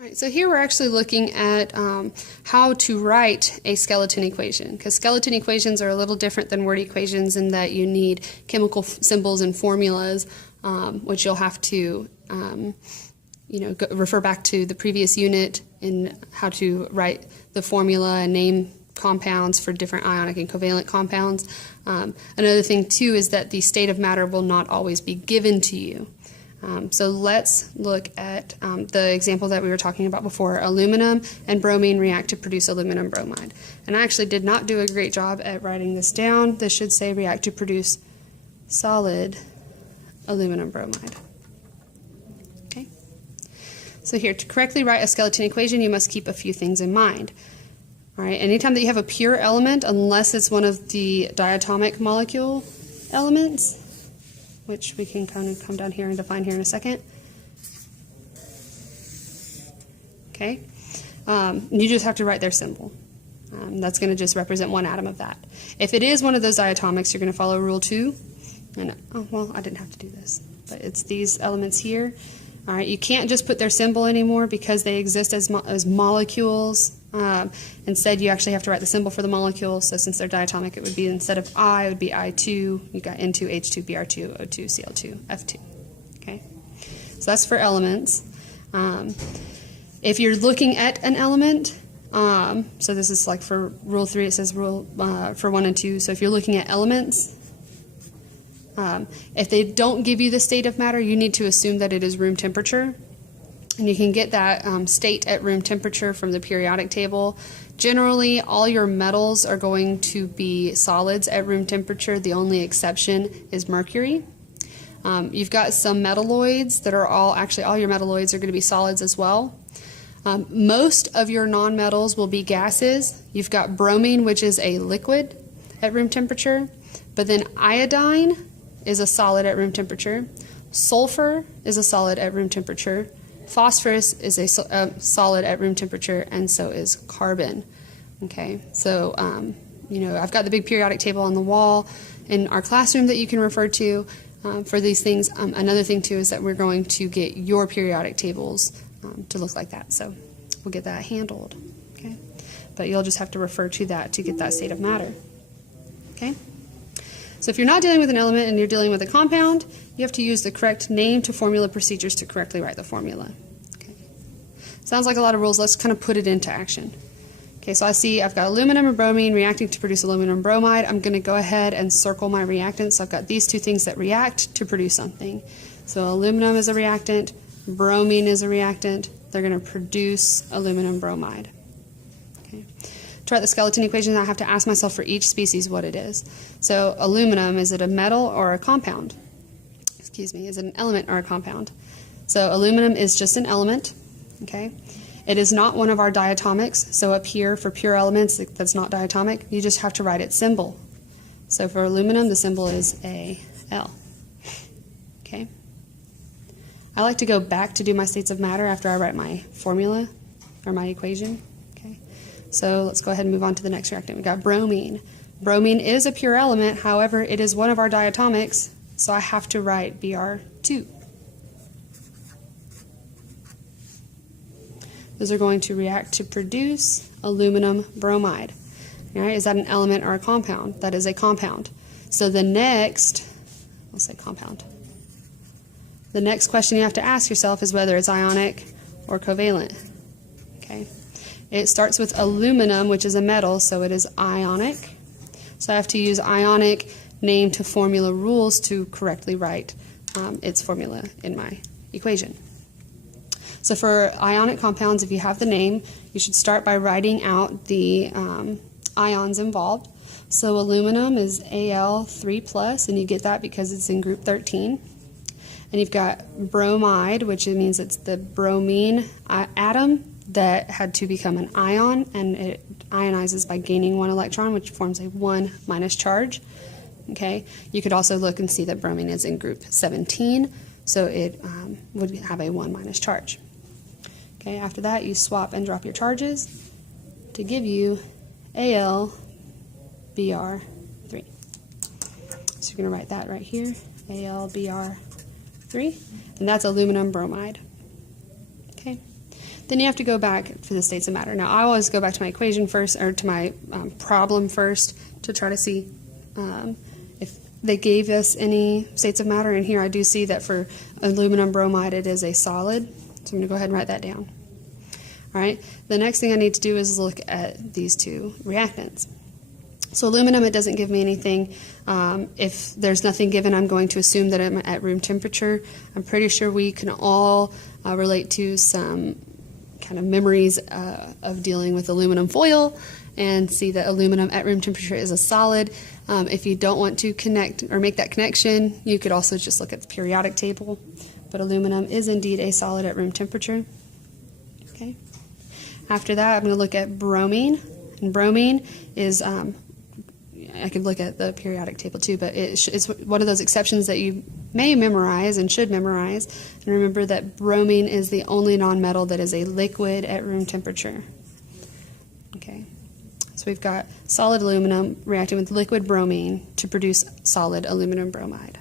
All right, so here we're actually looking at how to write a skeleton equation, because skeleton equations are a little different than word equations in that you need chemical symbols and formulas, which you'll have to refer back to the previous unit in how to write the formula and name compounds for different ionic and covalent compounds. Another thing too is that the state of matter will not always be given to you. So let's look at the example that we were talking about before. Aluminum and bromine react to produce aluminum bromide. And I actually did not do a great job at writing this down. This should say react to produce solid aluminum bromide. Okay. So here, to correctly write a skeleton equation, you must keep a few things in mind. All right, anytime that you have a pure element, unless it's one of the diatomic molecule elements, which we can kind of come down here and define here in a second. Okay, you just have to write their symbol. That's going to just represent one atom of that. If it is one of those diatomics, you're going to follow rule 2. And, oh, well, I didn't have to do this, but it's these elements here. All right, you can't just put their symbol anymore because they exist as molecules. Instead, you actually have to write the symbol for the molecule. So since they're diatomic, it would be, instead of I, it would be I2. You got N2, H2, Br2, O2, Cl2, F2. Okay, so that's for elements. If you're looking at an element, so this is like for rule 3, it says rule for 1 and 2. So if you're looking at elements, if they don't give you the state of matter, you need to assume that it is room temperature. And you can get that state at room temperature from the periodic table. Generally, all your metals are going to be solids at room temperature. The only exception is mercury. You've got some metalloids that are all your metalloids are going to be solids as well. Most of your nonmetals will be gases. You've got bromine, which is a liquid at room temperature, but then iodine is a solid at room temperature. Sulfur is a solid at room temperature. Phosphorus is a solid at room temperature, and so is carbon. Okay, so I've got the big periodic table on the wall in our classroom that you can refer to for these things. Another thing too is that we're going to get your periodic tables to look like that, so we'll get that handled. Okay, but you'll just have to refer to that to get that state of matter. Okay. So if you're not dealing with an element and you're dealing with a compound, you have to use the correct name to formula procedures to correctly write the formula. Okay. Sounds like a lot of rules. Let's kind of put it into action. Okay, so I see I've got aluminum and bromine reacting to produce aluminum bromide. I'm going to go ahead and circle my reactants. So I've got these two things that react to produce something. So aluminum is a reactant, bromine is a reactant. They're going to produce aluminum bromide. Okay. To write the skeleton equation, I have to ask myself for each species what it is. So aluminum, is it a metal or a compound? Excuse me, is it an element or a compound? So aluminum is just an element, okay? It is not one of our diatomics, so up here for pure elements that's not diatomic, you just have to write its symbol. So for aluminum, the symbol is Al, okay? I like to go back to do my states of matter after I write my formula or my equation. So let's go ahead and move on to the next reactant. We've got bromine. Bromine is a pure element, however, it is one of our diatomics, so I have to write Br2. Those are going to react to produce aluminum bromide. All right, is that an element or a compound? That is a compound. So the next, let's say compound. The next question you have to ask yourself is whether it's ionic or covalent. Okay. It starts with aluminum, which is a metal, so it is ionic. So I have to use ionic name to formula rules to correctly write its formula in my equation. So for ionic compounds, if you have the name, you should start by writing out the ions involved. So aluminum is Al3+, and you get that because it's in group 13. And you've got bromide, which means it's the bromine atom that had to become an ion, and it ionizes by gaining 1 electron, which forms a 1- charge. Okay, you could also look and see that bromine is in group 17, so it would have a 1- charge. Okay, after that you swap and drop your charges to give you AlBr3. So you're going to write that right here, AlBr3, and that's aluminum bromide. Okay. Then you have to go back to the states of matter. Now, I always go back to my equation first, or to my problem first, to try to see if they gave us any states of matter. And here I do see that for aluminum bromide it is a solid. So I'm going to go ahead and write that down. All right. The next thing I need to do is look at these two reactants. So aluminum, it doesn't give me anything. If there's nothing given, I'm going to assume that I'm at room temperature. I'm pretty sure we can all relate to some kind of memories of dealing with aluminum foil and see that aluminum at room temperature is a solid. If you don't want to connect or make that connection, you could also just look at the periodic table. But aluminum is indeed a solid at room temperature. Okay. After that, I'm going to look at bromine. And bromine is, I could look at the periodic table too, but it's one of those exceptions that you may memorize and should memorize. And remember that bromine is the only nonmetal that is a liquid at room temperature. Okay. So we've got solid aluminum reacting with liquid bromine to produce solid aluminum bromide.